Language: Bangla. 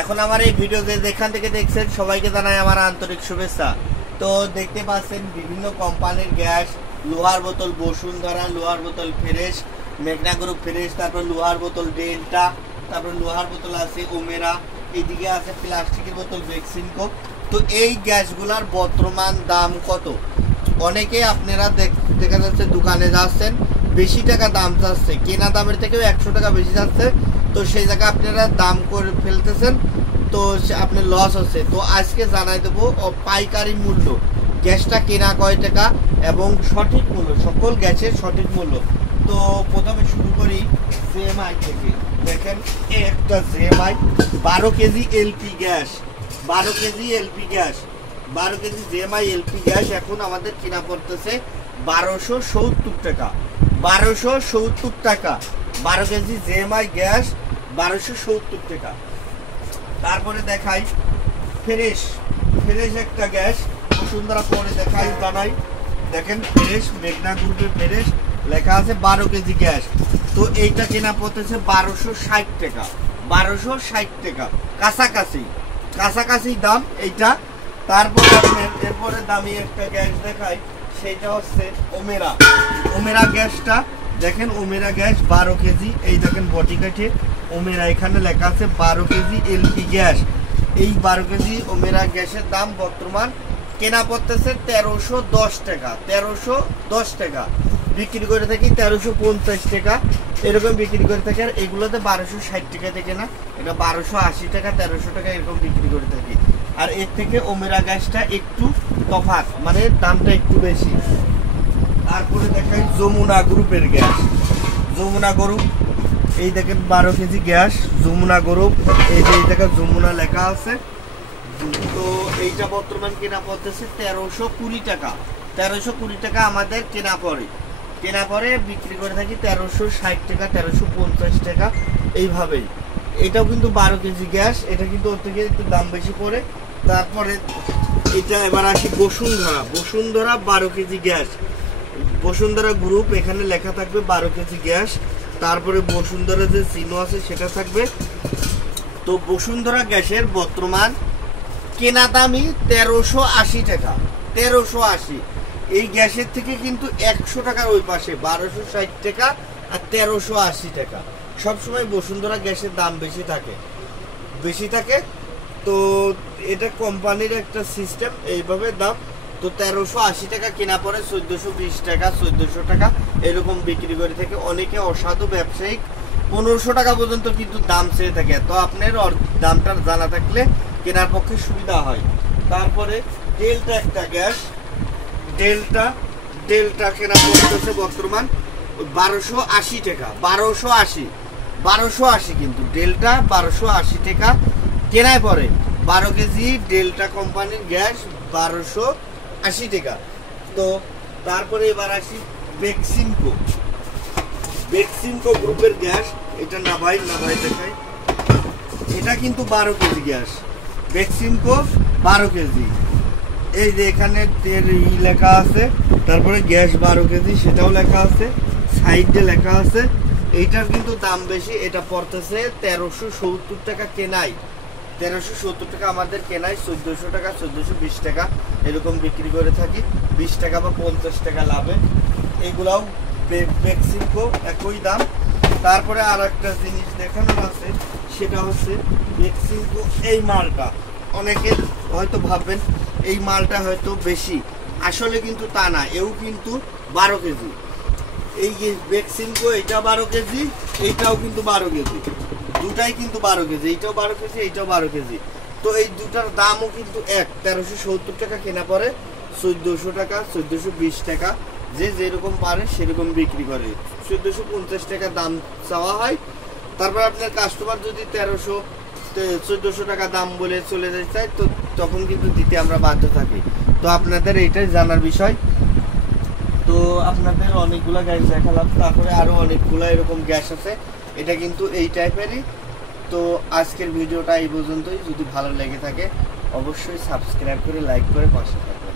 এখন আমার এই ভিডিও যেখান থেকে দেখছেন সবাইকে জানাই আমার আন্তরিক শুভেচ্ছা। তো দেখতে পাচ্ছেন বিভিন্ন কোম্পানির গ্যাস, লোহার বোতল বসুন্ধরা, লোহার বোতল ফ্রেশ, মেঘনা গ্রুপ ফ্রেশ, তারপর লোহার বোতল ডেল্টা, তারপর লোহার বোতল আছে ওমেরা, এইদিকে আছে প্লাস্টিকের বোতল বেক্সিমকো। তো এই গ্যাসগুলার বর্তমান দাম কত? অনেকে আপনারা দেখা যাচ্ছে দোকানে যাচ্ছেন, বেশি টাকা দাম চাচ্ছে, কেনা দামের থেকেও 100 টাকা বেশি যাচ্ছে। তো সেই জায়গায় আপনারা দাম করে ফেলতেছেন, তো আপনার লস হচ্ছে। তো আজকে জানাই দেবো পাইকারি মূল্য, গ্যাসটা কেনা কয় টাকা এবং সঠিক মূল্য, সকল গ্যাসের সঠিক মূল্য। তো প্রথমে শুরু করি জেএমআই থেকে। দেখেন একটা JMI 12 KG LP gas, 12 KG LP gas, 12 KG JMI LP gas এখন আমাদের কেনা পড়তেছে 1270 টাকা, 1270 টাকা। 12 কেজি জেএমআই গ্যাস 1270 টাকা। তারপরে দেখাই ফ্রেশ, ফ্রেশ একটা গ্যাস বসুন্ধরা, পরে দেখাই জানাই। দেখেন ফ্রেশ, মেঘনা গ্রুপের ফ্রেশ লেখা আছে 12 কেজি গ্যাস। তো এইটা কেনা পড়তেছে 1260 টাকা, 1260 টাকা, কাছাকাছি কাছাকাছি দাম এইটা। তারপর এরপরে দামি একটা গ্যাস দেখাই, সেইটা হচ্ছে ওমেরা, ওমেরা গ্যাসটা দেখেন, ওমেরা গ্যাস 12 কেজি, এই দেখেন বটি কাঠে ওমেরা, এখানে লেখা আছে 12 কেজি এলপি গ্যাস। এই 12 কেজি ওমেরা গ্যাসের দাম বর্তমান কেনা পড়তেছে 1310 টাকা, 1310 টাকা। বিক্রি করে থাকি 1350 টাকা, এরকম বিক্রি করে থাকি। আর এগুলোতে 1260 টাকা থেকে না, এটা 1280 টাকা, 1300 টাকা এরকম বিক্রি করে থাকি। আর এর থেকে ওমেরা গ্যাসটা একটু তফাৎ, মানে দামটা একটু বেশি। তারপরে দেখাই যমুনা গ্রুপের গ্যাস, যমুনা গ্রুপ, এই দেখেন 12 কেজি গ্যাস যমুনা গ্রুপ, এই যে এই জায়গায় যমুনা লেখা আছে। তো এইটা বর্তমান কেনা পড়তেছে 1320 টাকা, 1320 টাকা আমাদের কেনা পরে বিক্রি করে থাকি 1360 টাকা, 1350 টাকা এইভাবেই। এটাও কিন্তু 12 কেজি গ্যাস, এটা কিন্তু ওর থেকে একটু দাম বেশি পড়ে। তারপরে এটা এবার আসি Bashundhara, Bashundhara 12 KG gas, Bashundhara group, এখানে লেখা থাকবে 12 কেজি গ্যাস। তারপরে বসুন্ধরা যে চিহ্ন আছে সেটা থাকবে। তো বসুন্ধরা গ্যাসের বর্তমান কেনা দামই 1380 টাকা, 1380। এই গ্যাসের থেকে কিন্তু 100 টাকার ওই পাশে 1260 টাকা আর 1380 টাকা। সবসময় বসুন্ধরা গ্যাসের দাম বেশি থাকে। তো এটা কোম্পানির একটা সিস্টেম, এইভাবে দাম। তো 1380 টাকা কেনা পরে 1420 টাকা, 1400 টাকা এরকম বিক্রি করে থাকে। অনেকে অসাধু ব্যবসায়িক 1500 টাকা পর্যন্ত কিন্তু দাম চেয়ে থাকে। তো আপনার দামটা জানা থাকলে কেনার পক্ষে সুবিধা হয়। তারপরে ডেল্টা একটা গ্যাস, ডেল্টা কেনা পড়তেছে বর্তমান 1280 টাকা, 1280 কিন্তু ডেল্টা 1280 টাকা কেনায় পরে। 12 কেজি ডেল্টা কোম্পানির গ্যাস 1280 টাকা। তো তারপরে এবার আসি বেক্সিমকো গ্রুপের গ্যাস, এটা না ভাই দেখাই, এটা কিন্তু 12 কেজি গ্যাস, বেক্সিমকো 12 কেজি। এই যে এখানে লেখা আছে, তারপরে গ্যাস 12 কেজি সেটাও লেখা আছে, সাইডে লেখা আছে। এইটার কিন্তু দাম বেশি, এটা পড়তেছে 1370 টাকা কেনাই, 1370 টাকা আমাদের কেনাই, 1400 টাকা, 1420 টাকা এরকম বিক্রি করে থাকি, 20 টাকা বা 50 টাকা লাভে। এগুলাও বেক্সিমকো একই দাম। তারপরে আর একটা জিনিস দেখানো আছে, সেটা হচ্ছে বেক্সিমকো এই মালটা। অনেকে হয়তো ভাববেন এই মালটা হয়তো বেশি, আসলে কিন্তু তা না, এও কিন্তু 12 কেজি। এই বেক্সিমকো এটা 12 কেজি, এইটাও কিন্তু 12 কেজি, দুটাই কিন্তু 12 কেজি, এইটাও 12 কেজি, এইটাও 12 কেজি। তো এই দুটার দামও কিন্তু 1370 টাকা কেনা পরে 1400 টাকা, 1420 টাকা, যে যেরকম পারে সেরকম বিক্রি করে। 1450 টাকা দাম চাওয়া হয়। তারপর আপনার কাস্টমার যদি 1400 টাকা দাম বলে চলে যেতে চায়, তো তখন কিন্তু দিতে আমরা বাধ্য থাকি। তো আপনাদের এইটাই জানার বিষয়। তো আপনাদের অনেকগুলো গ্যাস দেখালাম, তারপরে আরও অনেকগুলো এরকম গ্যাস আছে, এটা কিন্তু এই টাইপেরই। তো আজকের ভিডিওটা এই পর্যন্তই। যদি ভালো লেগে থাকে অবশ্যই সাবস্ক্রাইব করে লাইক করে পাশে থাকবেন।